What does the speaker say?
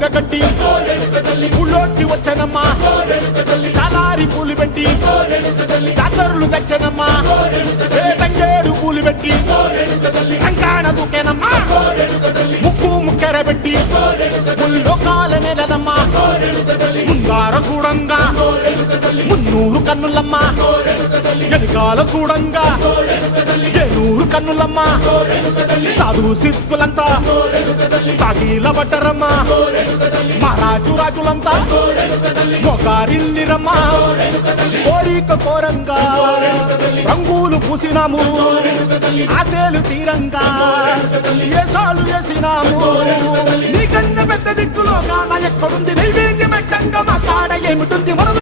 చీర కట్టి ఊళ్ళోకి వచ్చనమ్మా చాలారి పూలు పెట్టి జాతరులు తెచ్చనమ్మా తంగేడు పూలు పెట్టి కంకాణ దూకేనమ్మా ముక్కు ముక్కెర పెట్టి ముల్లోకాల నెలనమ్మా ముందార చూడంగా మున్నూరు కన్నులమ్మా ఎనకాల చూడంగా ఏనూరు కన్నులమ్మా సాధు శిస్తులంతా సాగిల పడ్డరమ్మా మహారాజు రాజులంతా మొగారిల్లిరమ్మా కోరిక కోరంగా రంగులు పూసినాము ఆశలు తీరంగా ఏసాలు వేసినాము నీకన్నా పెద్ద దిక్కులో కాన ఎక్కడుంది నైవేద్యం ఎట్టంగా మా కాడ ఏమిటుంది మనలో